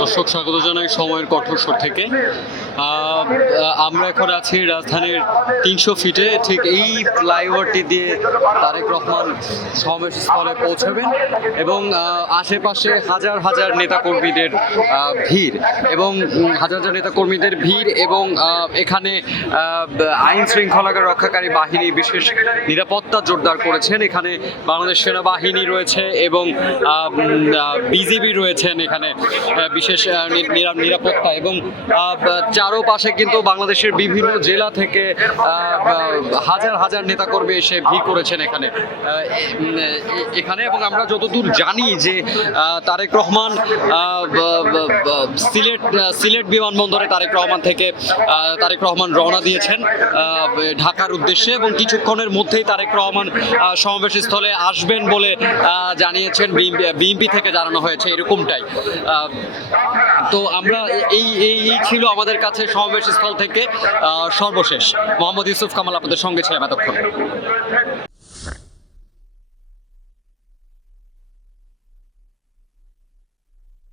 দর্শক স্বাগত জানাই সময়ের কণ্ঠস্বর থেকে। আমরা এখন আছি রাজধানীর ৩০০ ফিটে, ঠিক এই ফ্লাইওভারটি দিয়ে তারেক রহমান সমাবেশস্থলে পৌঁছাবেন এবং আশেপাশে হাজার হাজার নেতাকর্মীদের ভিড় এবং হাজার হাজার নেতাকর্মীদের ভিড় এবং এখানে আইন শৃঙ্খলা রক্ষাকারী বাহিনী বিশেষ নিরাপত্তা জোরদার করেছেন। এখানে বাংলাদেশ সেনাবাহিনী রয়েছে এবং বিজিবি রয়েছেন এখানে বিশেষ নিরাপত্তা এবং চারোপাশে কিন্তু বাংলাদেশের বিভিন্ন জেলা থেকে হাজার হাজার নেতাকর্মী এসে ভিড় করেছেন এখানে এবং আমরা যতদূর জানি যে তারেক রহমান সিলেট বিমানবন্দরে তারেক রহমান রওনা দিয়েছেন ঢাকার উদ্দেশ্যে এবং কিছুক্ষণের মধ্যেই তারেক রহমান সমাবেশস্থলে আসবেন বলে জানিয়েছেন, বিএনপি থেকে জানানো হয়েছে এরকমটাই। তো আমরা এই ছিল আমাদের কাছে সমাবেশস্থল থেকে সর্বশেষ। মোহাম্মদ ইউসুফ কামাল আপনাদের সঙ্গে ছিলাম এতক্ষণ।